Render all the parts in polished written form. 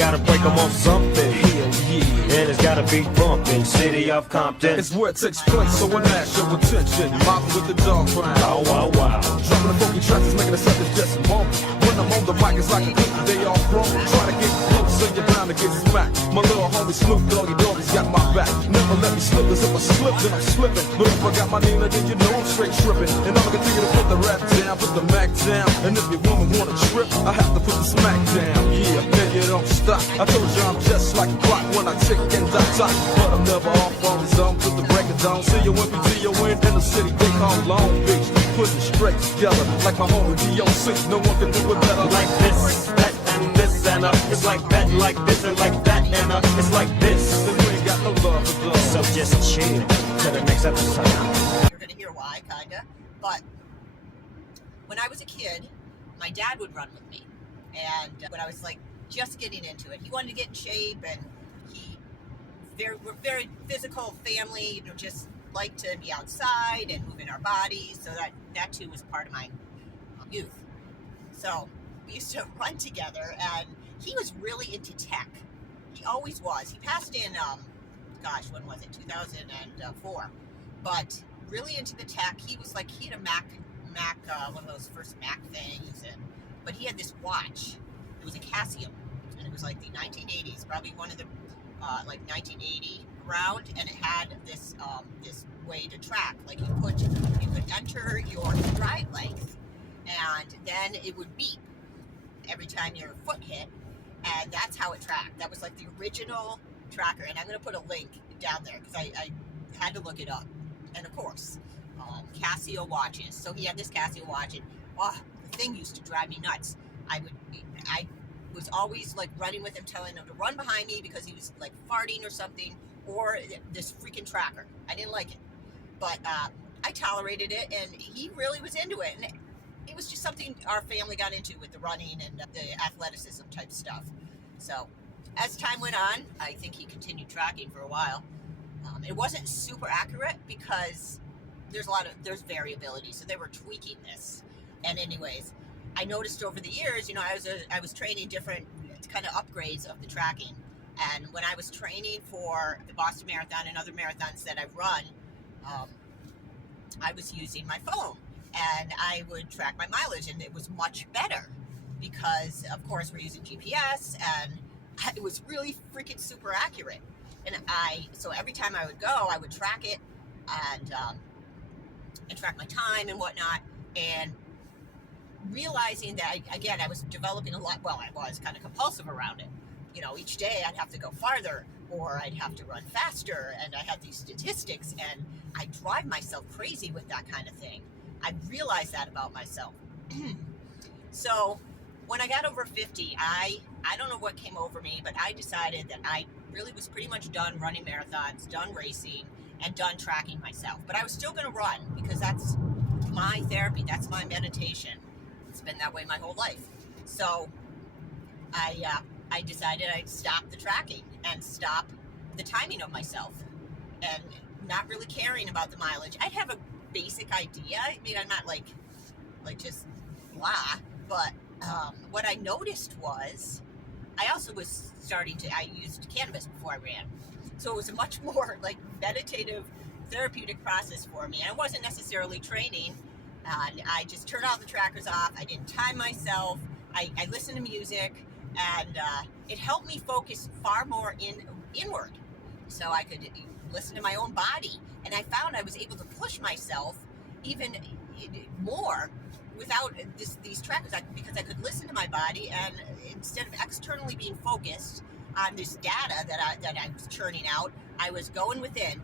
gotta break them off something. Hell yeah. And it's gotta be bumping. City of Compton. It's where it takes place, so I ask your attention. Mobbing with the dog pound. Wow, wow, wow. Dropping the funky tracks is making the suckers just a moment. When I'm on the mic, it's like a cookie, they all grown. Try to get close, so you're bound to get smacked. My little homie Snoop Doggy Doggy's got my back. Never let me slip, as if I slip, then I'm slipping. But if I got my Nina, then you know I'm straight tripping. And I'ma continue to put the rap down, put the Mac down. And if your woman wanna trip, I have to put the smack down. Yeah, man, you don't stop. I told you I'm just like a clock when I tick and dot. But I'm never off on the zone, put the break of dawn. See you when PTO in the city they call Long Beach. Put it straight together, like my homie D.O.C. No one can do it better. Like this, that, and this, and it's like that, like this, and like that, and it's like this. And we ain't got no love for those. So just chill to the next episode. You're going to hear why, kinda. But when I was a kid, my dad would run with me. And when I was like just getting into it, he wanted to get in shape, and we're very physical family, you know, just like to be outside and move in our bodies. So that too was part of my youth. So we used to run together, and he was really into tech. He always was. He passed in, when was it? 2004. But really into the tech. He had a Mac, one of those first Mac things, but he had this watch. It was a Casio, and it was like the 1980s, probably one of the 1980 around, and it had this way to track. Like you could enter your stride length, and then it would beep every time your foot hit, and that's how it tracked. That was like the original tracker, and I'm going to put a link down there because I had to look it up. And of course, Casio watches. So he had this Casio watch, and the thing used to drive me nuts. I was always like running with him, telling him to run behind me because he was like farting or something, or this freaking tracker. I didn't like it, but I tolerated it, and he really was into it. And it was just something our family got into with the running and the athleticism type stuff. So as time went on, I think he continued tracking for a while. It wasn't super accurate because there's variability, so they were tweaking this. And anyways, I noticed over the years, you know, I was training different kind of upgrades of the tracking. And when I was training for the Boston Marathon and other marathons that I've run, I was using my phone, and I would track my mileage, and it was much better because, of course, we're using GPS, and it was really freaking super accurate. And so every time I would go, I would track it and track my time and whatnot, and realizing that, I was developing a lot. Well, I was kind of compulsive around it. You know, each day I'd have to go farther, or I'd have to run faster, and I had these statistics, and I drive myself crazy with that kind of thing. I realized that about myself. So when I got over 50, I don't know what came over me, but I decided that I really was pretty much done running marathons, done racing, and done tracking myself. But I was still going to run because that's my therapy. That's my meditation. It's been that way my whole life. So I decided I'd stop the tracking and stop the timing of myself, and not really caring about the mileage. I'd have a basic idea. I mean, I'm not like just blah, but what I noticed was I also was I used cannabis before I ran. So it was a much more like meditative, therapeutic process for me. And I wasn't necessarily training. And I just turned all the trackers off. I didn't time myself. I listened to music, and it helped me focus far more inward. So I could listen to my own body. And I found I was able to push myself even more without these trackers, because I could listen to my body, and instead of externally being focused on this data that I was churning out, I was going within.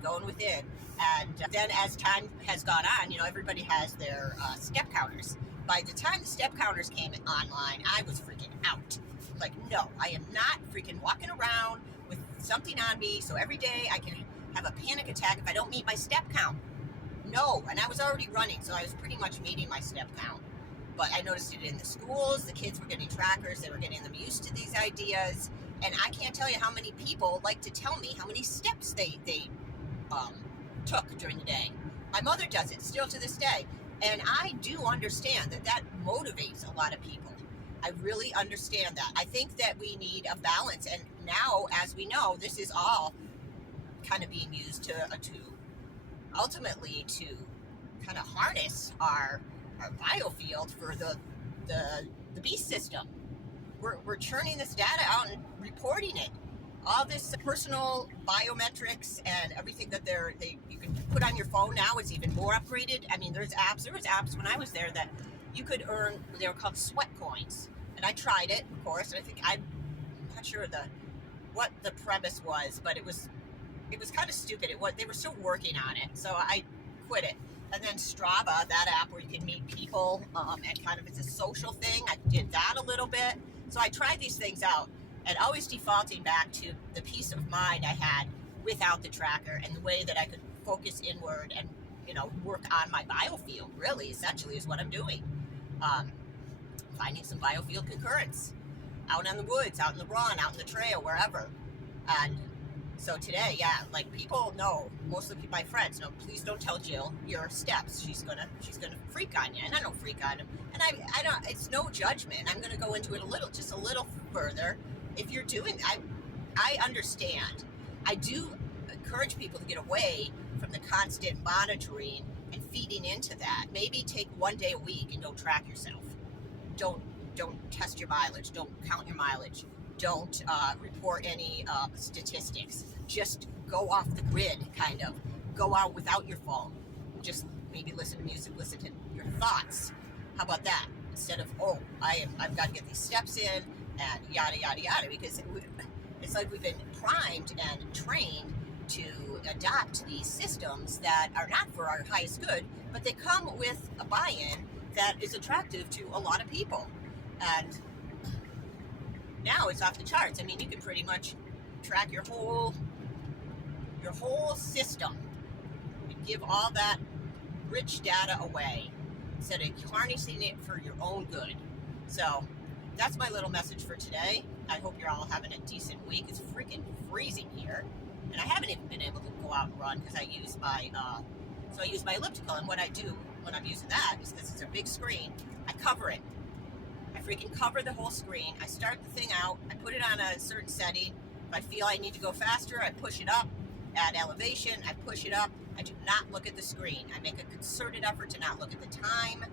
And then as time has gone on, you know, everybody has their step counters. By the time the step counters came online, I was freaking out. Like, no, I am not freaking walking around with something on me, so every day I can have a panic attack if I don't meet my step count. No, and I was already running, so I was pretty much meeting my step count. But I noticed it in the schools. The kids were getting trackers. They were getting them used to these ideas. And I can't tell you how many people like to tell me how many steps they took during the day. My mother does it still to this day. And I do understand that motivates a lot of people. I really understand that. I think that we need a balance, and now, as we know, this is all kind of being used to ultimately to kind of harness our biofield for the beast system. We're churning this data out and reporting it. All this personal biometrics and everything that you can put on your phone now is even more upgraded. I mean, there was apps when I was there that you could earn. They were called sweat coins, and I tried it, of course. And I'm not sure what the premise was, but it was kind of stupid. They were still working on it, so I quit it. And then Strava, that app where you can meet people, and kind of it's a social thing. I did that a little bit. So I tried these things out, and always defaulting back to the peace of mind I had without the tracker, and the way that I could focus inward and work on my biofield. Really, essentially, is what I'm doing. Finding some biofield concurrence out in the woods, out in the run, out in the trail, wherever. And so today, yeah, like people know, most of my friends know, please don't tell Jill your steps. She's gonna freak on you, and I don't freak on him. And I don't. It's no judgment. I'm gonna go into it just a little further. If you're doing, I understand. I do encourage people to get away from the constant monitoring and feeding into that. Maybe take one day a week and don't track yourself. Don't test your mileage. Don't count your mileage. Don't report any statistics. Just go off the grid, kind of. Go out without your phone. Just maybe listen to music, listen to your thoughts. How about that? Instead of, I've got to get these steps in and yada, yada, yada. Because it's like we've been primed and trained to adopt these systems that are not for our highest good, but they come with a buy-in that is attractive to a lot of people. And now it's off the charts. I mean, you can pretty much track your whole system. You give all that rich data away instead of harnessing it for your own good. So that's my little message for today. I hope you're all having a decent week. It's freaking freezing here, and I haven't even been able to go out and run because I use my elliptical. And what I do when I'm using that is, because it's a big screen, I cover it. I freaking cover the whole screen. I start the thing out. I put it on a certain setting. If I feel I need to go faster, I push it up. At elevation, I push it up. I do not look at the screen. I make a concerted effort to not look at the time.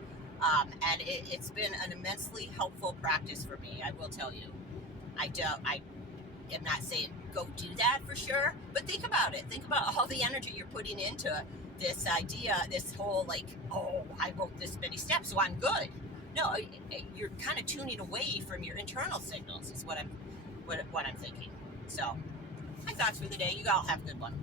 And it's been an immensely helpful practice for me, I will tell you. I am not saying go do that for sure, but think about it. Think about all the energy you're putting into this idea, this whole I wrote this many steps, so I'm good. No, you're kind of tuning away from your internal signals is what I'm thinking. So, my thoughts for the day. You all have a good one.